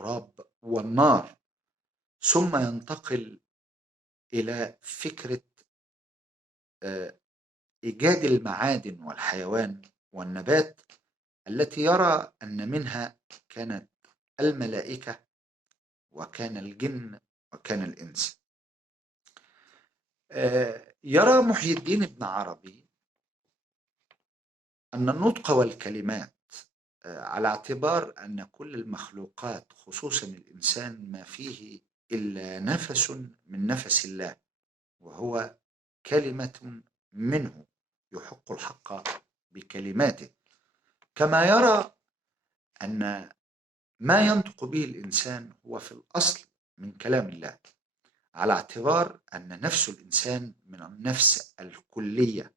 والتراب والنار، ثم ينتقل إلى فكرة آه، إيجاد المعادن والحيوان والنبات التي يرى أن منها كانت الملائكة وكان الجن وكان الإنس. يرى محي الدين ابن عربي أن النطق والكلمات على اعتبار أن كل المخلوقات خصوصا الإنسان ما فيه إلا نفس من نفس الله، وهو كلمة منه يحق الحق بكلماته، كما يرى أن ما ينطق به الإنسان هو في الأصل من كلام الله، على اعتبار أن نفس الإنسان من النفس الكلية،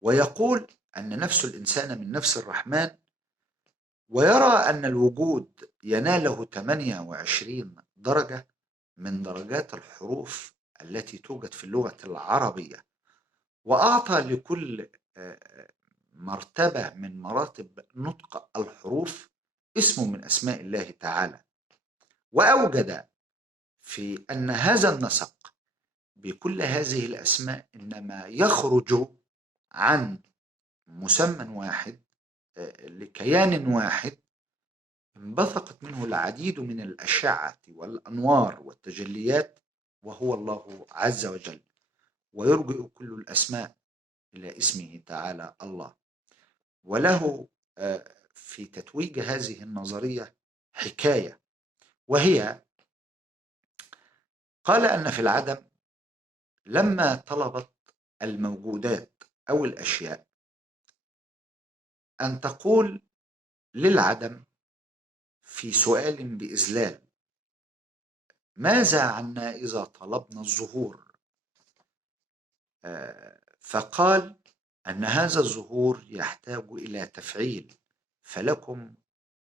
ويقول أن نفس الإنسان من نفس الرحمن، ويرى أن الوجود يناله 28 درجة من درجات الحروف التي توجد في اللغة العربية، وأعطى لكل مرتبة من مراتب نطق الحروف اسم من أسماء الله تعالى، وأوجد في أن هذا النسق بكل هذه الأسماء إنما يخرج عن مسمى واحد لكيان واحد انبثقت منه العديد من الأشعة والأنوار والتجليات، وهو الله عز وجل، ويرجئ كل الأسماء إلى اسمه تعالى الله. وله في تتويج هذه النظرية حكاية، وهي قال أن في العدم لما طلبت الموجودات أو الأشياء أن تقول للعدم في سؤال بإذلال: ماذا عنا إذا طلبنا الظهور؟ فقال أن هذا الظهور يحتاج إلى تفعيل، فلكم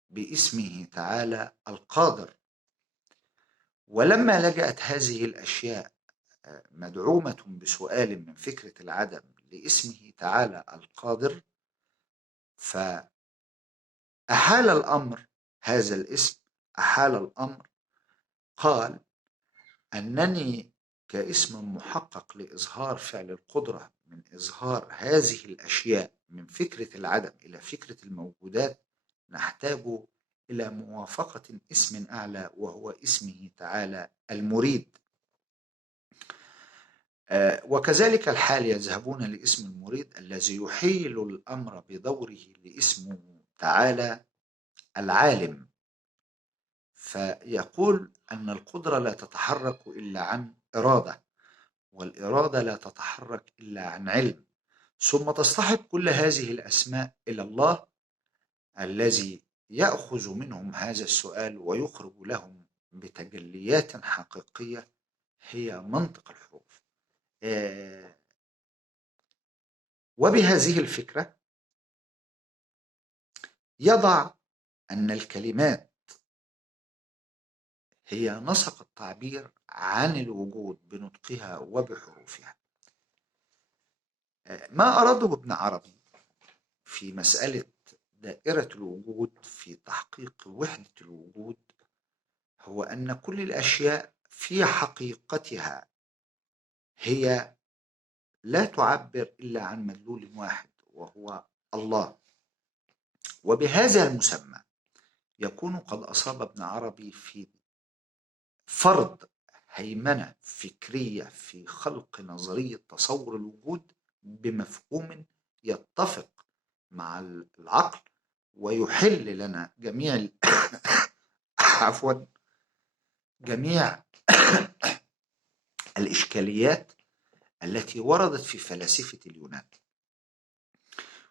باسمه تعالى القادر. ولما لجأت هذه الأشياء مدعومة بسؤال من فكرة العدم لاسمه تعالى القادر، فأحال الأمر هذا الاسم، أحال الأمر، قال أنني كاسم محقق لإظهار فعل القدرة من إظهار هذه الأشياء من فكرة العدم إلى فكرة الموجودات، نحتاج إلى موافقة اسم أعلى وهو اسمه تعالى المريد. وكذلك الحال يذهبون لاسم المريد الذي يحيل الأمر بدوره لاسمه تعالى العالم، فيقول أن القدرة لا تتحرك إلا عن إرادة، والإرادة لا تتحرك إلا عن علم، ثم تصطحب كل هذه الأسماء إلى الله الذي يأخذ منهم هذا السؤال ويخرج لهم بتجليات حقيقية هي منطق الحروف. وبهذه الفكرة يضع أن الكلمات هي نسق التعبير عن الوجود بنطقها وبحروفها. ما أراده ابن عربي في مسألة دائرة الوجود في تحقيق وحدة الوجود هو أن كل الأشياء في حقيقتها هي لا تعبر إلا عن مدلول واحد وهو الله، وبهذا المسمى يكون قد أصاب ابن عربي في فرض هيمنة فكرية في خلق نظرية تصور الوجود بمفهوم يتفق مع العقل ويحل لنا جميع عفوا جميع الإشكاليات التي وردت في فلاسفة اليونان.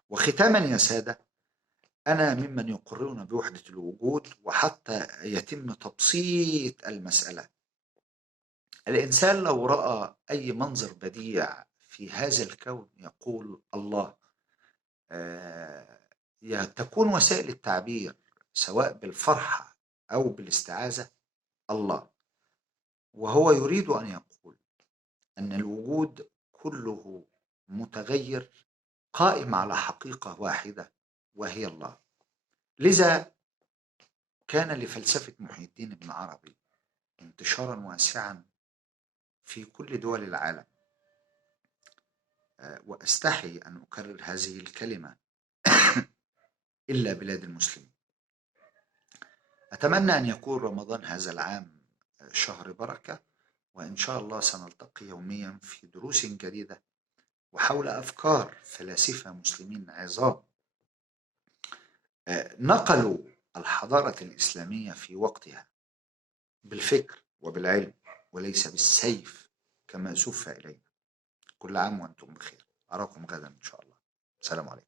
وختاما يا سادة، أنا ممن يقرون بوحدة الوجود، وحتى يتم تبسيط المسألة، الإنسان لو رأى أي منظر بديع في هذا الكون يقول الله. تكون وسائل التعبير سواء بالفرحة أو بالاستعاذة الله، وهو يريد أن يقول أن الوجود كله متغير قائم على حقيقة واحدة وهي الله. لذا كان لفلسفة محي الدين ابن عربي انتشارا واسعا في كل دول العالم. وأستحي أن أكرر هذه الكلمة إلا بلاد المسلمين. أتمنى أن يكون رمضان هذا العام شهر بركة، وإن شاء الله سنلتقي يوميا في دروس جديدة وحول أفكار فلاسفة مسلمين عظام نقلوا الحضارة الإسلامية في وقتها بالفكر وبالعلم وليس بالسيف كما زف إلينا. كل عام وأنتم بخير، أراكم غدا إن شاء الله. السلام عليكم.